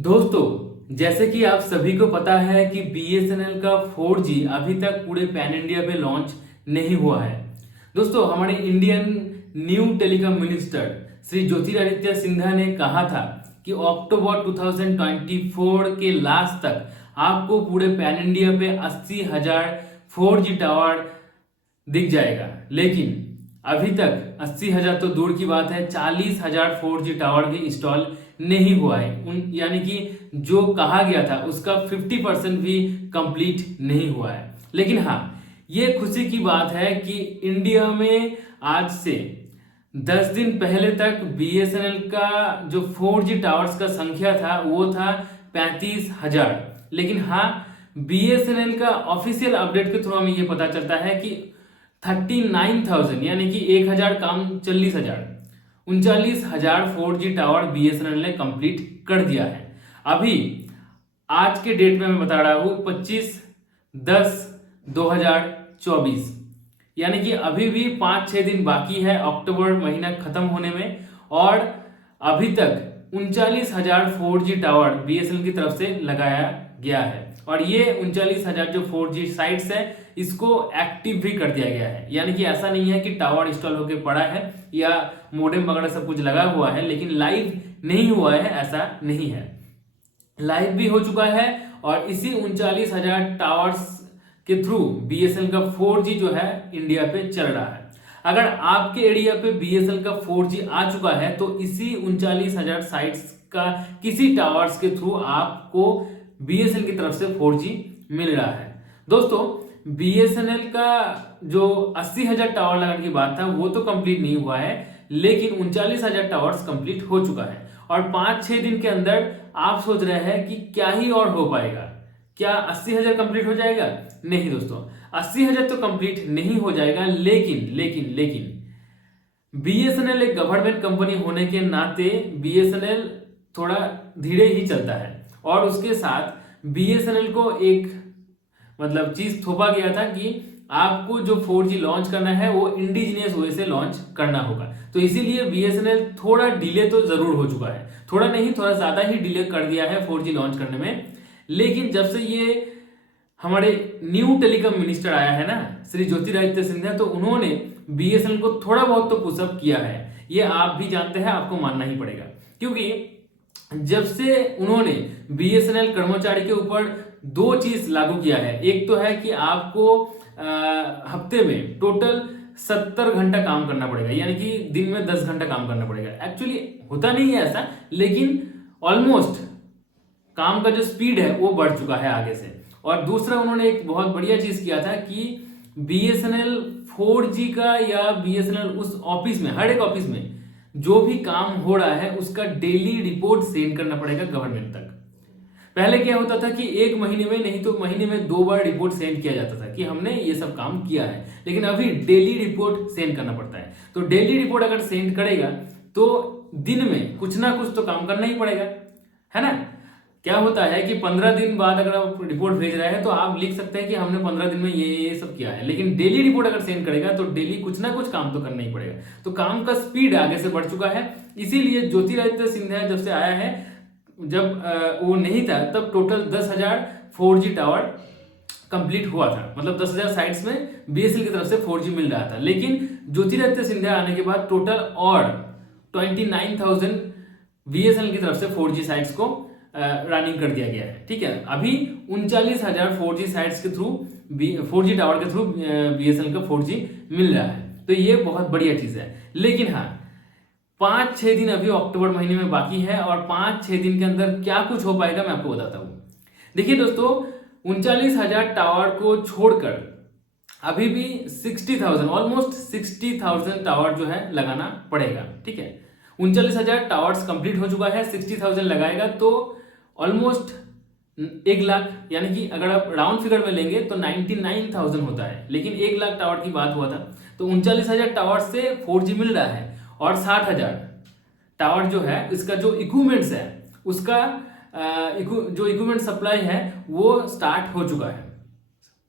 दोस्तों, जैसे कि आप सभी को पता है कि बीएसएनएल का 4G अभी तक पूरे पैन इंडिया पे लॉन्च नहीं हुआ है। दोस्तों, हमारे Indian new telecom minister Shri Jyotiraditya Scindia ने कहा था कि अक्टूबर 2024 के लास्ट तक आपको पूरे पैन इंडिया पे 80,000 4G टावर दिख जाएगा। लेकिन अभी तक 80,000 तो दूर की बात है, 40,000 4G टावर भी इंस्टॉल नहीं हुआ है। यानी कि जो कहा गया था उसका 50% भी कंप्लीट नहीं हुआ है। लेकिन हाँ, ये खुशी की बात है कि इंडिया में आज से 10 दिन पहले तक बीएसएनएल का जो 4G टावर्स का संख्या था वो था 35,000। लेकिन हाँ, बीएसएनएल का ऑफिशियल अपडेट के थ्रू हमें ये पता चलता है कि 39,000 यानी कि 1,000 काम 40,000 39,000 4G टावर बीएसएनएल ने कंप्लीट कर दिया है। अभी आज के डेट में मैं बता रहा हूं 25/10/2024, यानी कि अभी भी 5-6 दिन बाकी है अक्टूबर महीना खत्म होने में, और अभी तक 39,000 4G टावर बीएसएनएल की तरफ से लगाया गया है। और ये 39,000 जो 4G साइट्स है इसको एक्टिव भी कर दिया गया है। यानी कि ऐसा नहीं है कि टावर इंस्टॉल होकर पड़ा है या मोडेम वगैरह सब कुछ लगा हुआ है लेकिन लाइव नहीं हुआ है, ऐसा नहीं है। लाइव भी हो चुका है और इसी 39,000 टावर्स के थ्रू बीएसएनएल का 4G जो है इंडिया पे चल रहा है। अगर आपके एरिया पे बीएसएनएल का 4G आ चुका है तो इसी 39,000 साइट्स का किसी टावर्स के थ्रू आपको बीएसएनएल की तरफ से 4G मिल रहा है। दोस्तों, बीएसएनएल का जो 80,000 टावर लगाने की बात था वो तो कंप्लीट नहीं हुआ है, लेकिन 39,000 टावर्स कंप्लीट हो चुका है। और 5-6 दिन के अंदर आप सोच रहे हैं कि क्या ही और हो पाएगा, क्या 80,000 कंप्लीट हो जाएगा? नहीं दोस्तों, 80,000 तो कंप्लीट नहीं हो जाएगा, लेकिन बीएसएनएल एक गवर्नमेंट कंपनी होने के नाते बीएसएनएल थोड़ा धीरे ही चलता है। और उसके साथ बीएसएनएल को एक चीज थोपा गया था कि आपको जो 4G लॉन्च करना है वो इंडिजिनियस वे से लॉन्च करना होगा। तो इसीलिए बीएसएनएल थोड़ा डिले तो जरूर हो चुका है, थोड़ा नहीं थोड़ा ज्यादा ही डिले कर दिया है 4G लॉन्च करने में। लेकिन जब से ये हमारे न्यू टेलीकॉम मिनिस्टर आया है ना श्री ज्योतिरादित्य सिंधिया, तो उन्होंने बीएसएनएल को थोड़ा बहुत तो पुशअप किया है। ये आप भी जानते हैं, आपको मानना ही पड़ेगा, क्योंकि जब से उन्होंने बीएसएनएल कर्मचारी के ऊपर 2 चीज लागू किया है। एक तो है कि आपको हफ्ते में टोटल 70 घंटा काम करना पड़ेगा, यानी कि दिन में 10 घंटा काम करना पड़ेगा। एक्चुअली होता नहीं है ऐसा, लेकिन ऑलमोस्ट काम का जो स्पीड है वो बढ़ चुका है आगे से। और दूसरा, उन्होंने एक बहुत बढ़िया चीज किया था कि बीएसएनएल 4G का या बीएसएनएल उस ऑफिस में, हर एक ऑफिस में जो भी काम हो रहा है उसका डेली रिपोर्ट सेंड करना पड़ेगा गवर्नमेंट तक। पहले क्या होता था कि 1 महीने में नहीं तो महीने में 2 बार रिपोर्ट सेंड किया जाता था कि हमने ये सब काम किया है, लेकिन अभी डेली रिपोर्ट सेंड करना पड़ता है। तो डेली रिपोर्ट अगर सेंड करेगा तो दिन में कुछ ना कुछ तो काम करना ही पड़ेगा, है ना। क्या होता है कि 15 दिन बाद अगर आप रिपोर्ट भेज रहे हैं तो आप लिख सकते हैं कि हमने 15 दिन में ये सब किया है, लेकिन डेली रिपोर्ट अगर सेंड करेगा तो डेली कुछ ना कुछ काम तो करना ही पड़ेगा। तो काम का स्पीड आगे से बढ़ चुका है। इसीलिए ज्योतिरादित्य सिंधिया जब से आया है, जब वो नहीं था तब टोटल 10,000 4G टावर कंप्लीट हुआ था, 10,000 साइट्स में बीएसएनएल की तरफ से 4G मिल रहा था। लेकिन ज्योतिरादित्य सिंधिया आने के बाद टोटल और 29,000 बीएसएनएल की तरफ से 4G साइट्स को रनिंग कर दिया गया है। ठीक है, अभी 39,000 4G साइट्स के थ्रू 4G टावर के थ्रू बीएसएनएल का 4G मिल रहा है। तो ये बहुत बढ़िया चीज है। लेकिन हाँ, 5-6 दिन अभी अक्टूबर महीने में बाकी है और 5-6 दिन के अंदर क्या कुछ हो पाएगा मैं आपको बताता हूं। देखिए दोस्तों, 39,000 टावर को छोड़कर अभी भी 60,000, ऑलमोस्ट 60,000 टावर जो है लगाना पड़ेगा। ठीक है, 39,000 टावर्स कंप्लीट हो चुका है, 60,000 लगाएगा तो ऑलमोस्ट 1 लाख, यानी कि अगर आप राउंड फिगर में लेंगे तो 99,000 होता है। लेकिन 1 लाख टावर की बात हुआ था, तो 39,000 टावर से 4G मिल रहा है। और 60,000 टावर जो है, इसका जो इक्विपमेंट्स है उसका जो इक्विपमेंट सप्लाई है वो स्टार्ट हो चुका है।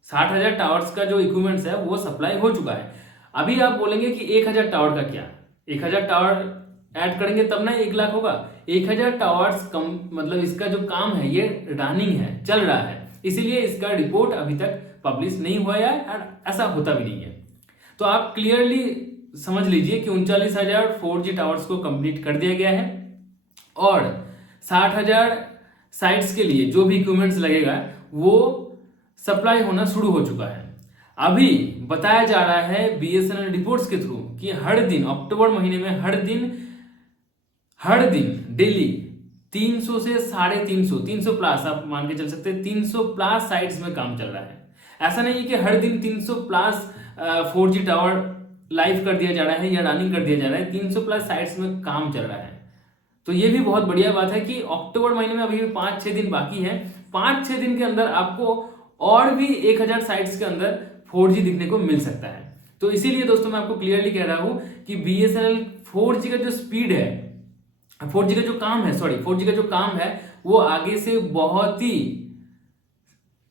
60,000 टावर्स का जो इक्विपमेंट्स है वो सप्लाई हो चुका है। अभी आप बोलेंगे कि 1,000 टावर का क्या, 1,000 टावर ऐड करेंगे तब ना 1 लाख होगा। 1000 टावर्स कम, मतलब इसका जो काम है ये रनिंग है, चल रहा है, इसीलिए इसका रिपोर्ट अभी तक पब्लिश नहीं हुआ है और ऐसा होता भी नहीं है। तो आप क्लियरली समझ लीजिए कि 39,000 4G टावर्स को कंप्लीट कर दिया गया है और 60,000 साइट्स के लिए जो भी इक्विपमेंट्स लगेगा वो सप्लाई होना शुरू हो चुका है। अभी बताया जा रहा है BSNL रिपोर्ट्स के थ्रू कि हर दिन अक्टूबर महीने में हर दिन डेली 300 से 350 प्लस, आप मान के चल सकते हैं 300 प्लस साइट्स में काम चल रहा है। ऐसा नहीं है कि हर दिन 300 प्लस 4G टावर लाइव कर दिया जा रहा है या रनिंग कर दिया जा रहा है, 300 प्लस साइट्स में काम चल रहा है। तो ये भी बहुत बढ़िया बात है कि अक्टूबर महीने में अभी भी 5-6 दिन बाकी है, 5-6 दिन के अंदर आपको और भी 1000 साइट्स के अंदर 4G दिखने को मिल सकता है। तो इसीलिए दोस्तों मैं आपको क्लियरली कह रहा हूं कि BSNL 4G का जो स्पीड है, 4G का जो काम है वो आगे से बहुत ही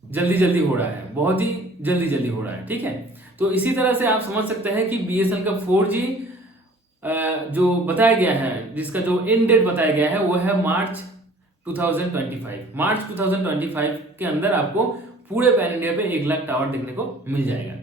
जल्दी हो रहा है, बहुत ही जल्दी हो रहा है। ठीक है, तो इसी तरह से आप समझ सकते हैं कि BSNL का 4G जो बताया गया है, जिसका जो एंड डेट बताया गया है वो है मार्च 2025। मार्च 2025 के अंदर आपको पूरे पैन इंडिया पे 1 लाख टावर देखने को मिल जाएगा।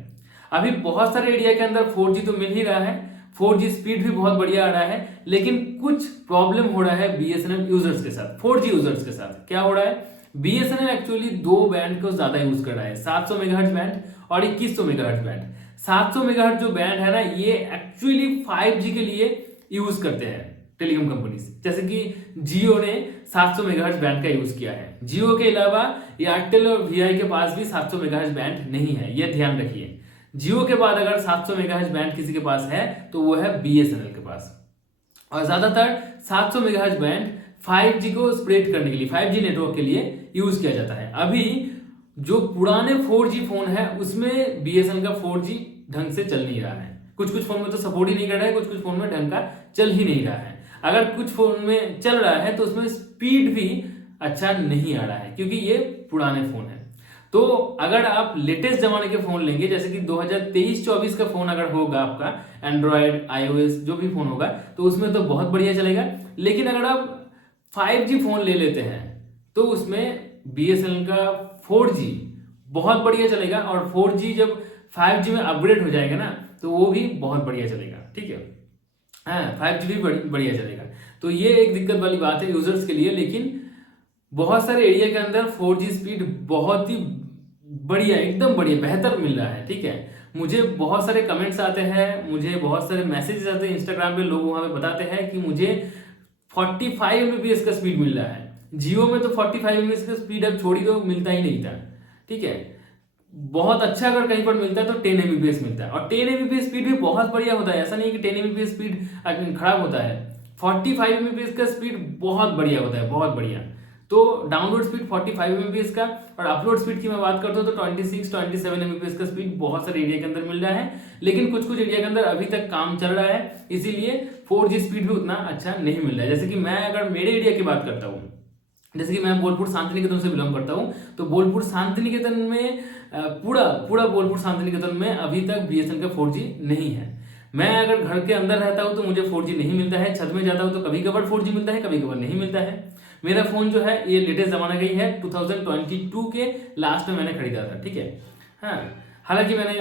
अभी बहुत सारे एरिया के अंदर 4G तो मिल ही रहा है, 4G स्पीड भी बहुत बढ़िया आ रहा है, लेकिन कुछ प्रॉब्लम हो रहा है BSNL यूजर्स के साथ, 4G यूजर्स के साथ। क्या हो रहा है? BSNL एक्चुअली 2 बैंड को ज्यादा यूज कर रहा है, 700 मेगाहर्ट्ज बैंड और 2100 मेगाहर्ट्ज बैंड। 700 मेगाहर्ट्ज जो बैंड है ना, ये एक्चुअली 5G के लिए यूज करते हैं टेलीकॉम कंपनीज, जैसे कि जियो ने 700 मेगाहर्ट्ज बैंड का यूज किया है। जियो के अलावा एयरटेल और VI के पास भी 700 मेगाहर्ट्ज बैंड नहीं है, ये ध्यान रखिए। जियो के बाद अगर 700 मेगाहर्ट्ज बैंड किसी के पास है तो वो है BSNL के पास। और ज्यादातर 700 मेगाहर्ट्ज बैंड 5G को स्प्रेड करने के लिए, 5G नेटवर्क के लिए यूज किया जाता है। अभी जो पुराने 4G फोन है उसमें BSNL का 4G ढंग से चल नहीं रहा है। कुछ फोन में तो सपोर्ट ही नहीं कर रहा है, कुछ फोन में ढंग का चल ही नहीं रहा है। अगर कुछ फोन में चल रहा है तो उसमें स्पीड भी अच्छा नहीं आ रहा है, क्योंकि ये पुराने फोन है। तो अगर आप लेटेस्ट जमाने के फोन लेंगे, जैसे कि 2023-24 का फोन अगर होगा आपका, एंड्रॉयड iOS जो भी फोन होगा, तो उसमें तो बहुत बढ़िया चलेगा। लेकिन अगर आप 5G फोन ले लेते हैं तो उसमें BSNL का 4G बहुत बढ़िया चलेगा, और 4G जब 5G में अपग्रेड हो जाएगा ना तो वो भी बहुत बढ़िया चलेगा। ठीक है, हाँ 5G भी बढ़िया चलेगा। तो ये एक दिक्कत वाली बात है यूजर्स के लिए। लेकिन बहुत सारे एरिया के अंदर 4G स्पीड बहुत ही बढ़िया, एकदम बढ़िया, बेहतर मिल रहा है। ठीक है, मुझे बहुत सारे कमेंट्स आते हैं, मुझे बहुत सारे मैसेजेस आते हैं इंस्टाग्राम पे, लोग वहां पे बताते हैं कि मुझे 45 Mbps का स्पीड मिल रहा है। जियो में तो 45 Mbps का स्पीड अब छोड़ी तो मिलता ही नहीं था। ठीक है, बहुत अच्छा अगर कहीं पर मिलता है तो 10 Mbps मिलता है, और 10 Mbps स्पीड भी बहुत बढ़िया होता है। ऐसा नहीं कि 10 Mbps स्पीड खराब होता है, 45 Mbps का स्पीड बहुत बढ़िया होता है, बहुत बढ़िया। तो डाउनलोड स्पीड 45 Mbps का, और अपलोड स्पीड की मैं बात करता हूँ तो 26-27 Mbps का स्पीड बहुत सारे एरिया के अंदर मिल रहा है। लेकिन कुछ एरिया के अंदर अभी तक काम चल रहा है, इसीलिए 4G स्पीड भी उतना अच्छा नहीं मिल रहा है। जैसे कि मैं अगर मेरे एरिया की बात करता हूँ, जैसे कि मैं बोलपुर शांतिनिकेतन से बिलोंग करता हूँ, तो बोलपुर शांतिनिकेतन में पूरा बोलपुर शांतिनिकेतन में अभी तक BSNL का 4G नहीं है। मैं अगर घर के अंदर रहता हूँ तो मुझे 4G नहीं मिलता है, छत में जाता हूँ तो कभी कभार 4G मिलता है, कभी कभार नहीं मिलता है। मेरा फोन जो है ये लेटेस्ट जमाना का ही है, 2022 के लास्ट में मैंने खरीदा था। ठीक है, हाँ, हालांकि मैंने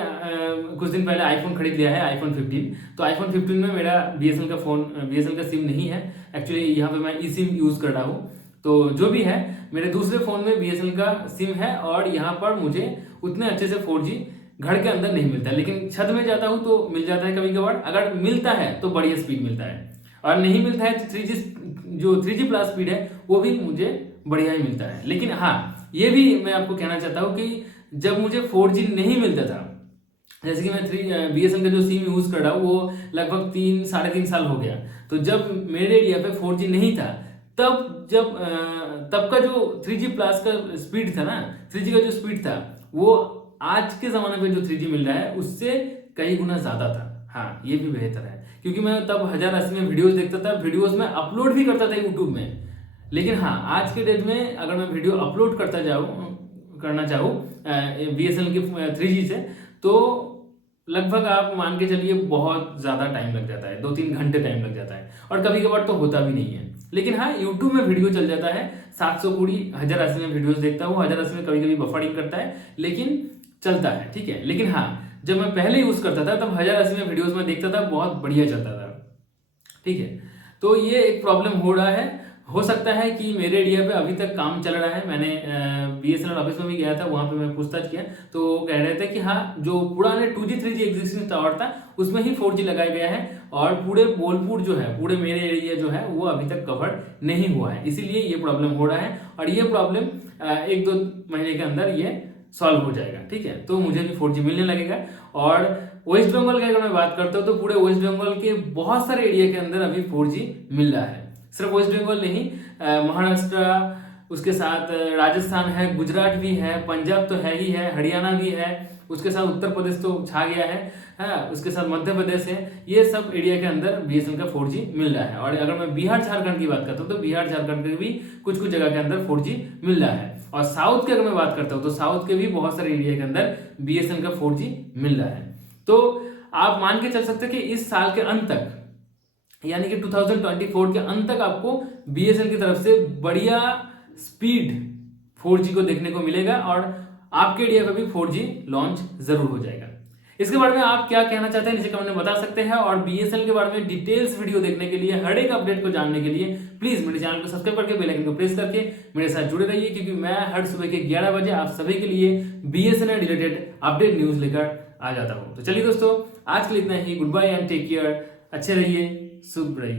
कुछ दिन पहले आईफोन खरीद लिया है, आईफोन 15। तो आईफोन 15 में मेरा BSNL का सिम नहीं है। एक्चुअली यहाँ पे मैं eSIM यूज कर रहा हूँ। तो जो भी है, मेरे दूसरे फोन में BSNL का सिम है, और यहाँ पर मुझे उतने अच्छे से 4G घर के अंदर नहीं मिलता है। लेकिन छत में जाता हूँ तो मिल जाता है कभी कभार, अगर मिलता है तो बढ़िया स्पीड मिलता है, और नहीं मिलता है तो 3G प्लस स्पीड है वो भी मुझे बढ़िया ही मिलता है। लेकिन हाँ, ये भी मैं आपको कहना चाहता हूँ कि जब मुझे 4G नहीं मिलता था, जैसे कि मैं BSNL का जो सिम यूज कर रहा हूँ वो लगभग 3-3.5 साल हो गया। तो जब मेरे एरिया पे 4G नहीं था, तब का जो 3G प्लस का स्पीड था ना, 3G का जो स्पीड था वो आज के जमाने पे जो 3G मिल रहा है उससे कई गुना ज्यादा था। हाँ, ये भी बेहतर है, क्योंकि मैं तब 1080 में वीडियोस देखता था, वीडियोस में अपलोड भी करता था यूट्यूब में। लेकिन हाँ, आज के डेट में अगर मैं वीडियो अपलोड करना चाहूँ BSNL के 3G से, तो लगभग आप मान के चलिए बहुत ज़्यादा टाइम लग जाता है, 2-3 घंटे टाइम लग जाता है, और कभी कभार तो होता भी नहीं है। लेकिन हाँ, यूट्यूब में वीडियो चल जाता है, 720 1080 में वीडियोस देखता हूँ, 1080 में कभी कभी बफरिंग करता है, लेकिन चलता है, ठीक है। लेकिन हाँ, जब मैं पहले यूज़ करता था तब 1080 में वीडियोस में देखता था, बहुत बढ़िया चलता था, ठीक है। तो ये एक प्रॉब्लम हो रहा है। हो सकता है कि मेरे एरिया पे अभी तक काम चल रहा है। मैंने BSNL ऑफिस में भी गया था, वहाँ पे मैं पूछताछ किया तो कह रहे थे कि हाँ, जो पुराने 2G 3G एग्जिस्टिंग टावर था उसमें ही 4G लगाया गया है, और पूरे बोलपुर जो है, पूरे मेरे एरिया जो है वो अभी तक कवर नहीं हुआ है, इसीलिए ये प्रॉब्लम हो रहा है। और ये प्रॉब्लम 1-2 महीने के अंदर ये सॉल्व हो जाएगा, ठीक है। तो मुझे भी 4G मिलने लगेगा। और वेस्ट बंगाल की अगर मैं बात करता हूँ तो पूरे वेस्ट बंगाल के बहुत सारे एरिया के अंदर अभी 4G मिल रहा है। सिर्फ वेस्ट बंगाल नहीं, महाराष्ट्र, उसके साथ राजस्थान है, गुजरात भी है, पंजाब तो है ही है, हरियाणा भी है, उसके साथ उत्तर प्रदेश तो छा गया है, हाँ, उसके साथ मध्य प्रदेश है। ये सब एरिया के अंदर BSNL का 4G मिल रहा है। और अगर मैं बिहार झारखंड की बात करता हूँ तो बिहार झारखंड के भी कुछ कुछ जगह के अंदर 4G मिल रहा है। और साउथ की अगर मैं बात करता हूँ तो साउथ के भी बहुत सारे एरिया के अंदर BSNL का 4G मिल रहा है। तो आप मान के चल सकते हैं कि इस साल के अंत तक, यानी कि 2024 के अंत तक आपको BSNL की तरफ से बढ़िया स्पीड 4G को देखने को मिलेगा, और आपके एरिया पे भी 4G लॉन्च जरूर हो जाएगा। इसके बारे में आप क्या कहना चाहते हैं नीचे कमेंट में बता सकते हैं। और BSNL के बारे में डिटेल्स वीडियो देखने के लिए, हर एक अपडेट को जानने के लिए प्लीज मेरे चैनल को सब्सक्राइब करके बेल आइकन को प्रेस करके मेरे साथ जुड़े रहिए, क्योंकि मैं हर सुबह के 11 बजे आप सभी के लिए BSNL रिलेटेड अपडेट न्यूज लेकर आ जाता हूँ। तो चलिए दोस्तों, आज के लिए इतना ही। Good bye and take care. अच्छे रहिए, शुभ रहिए।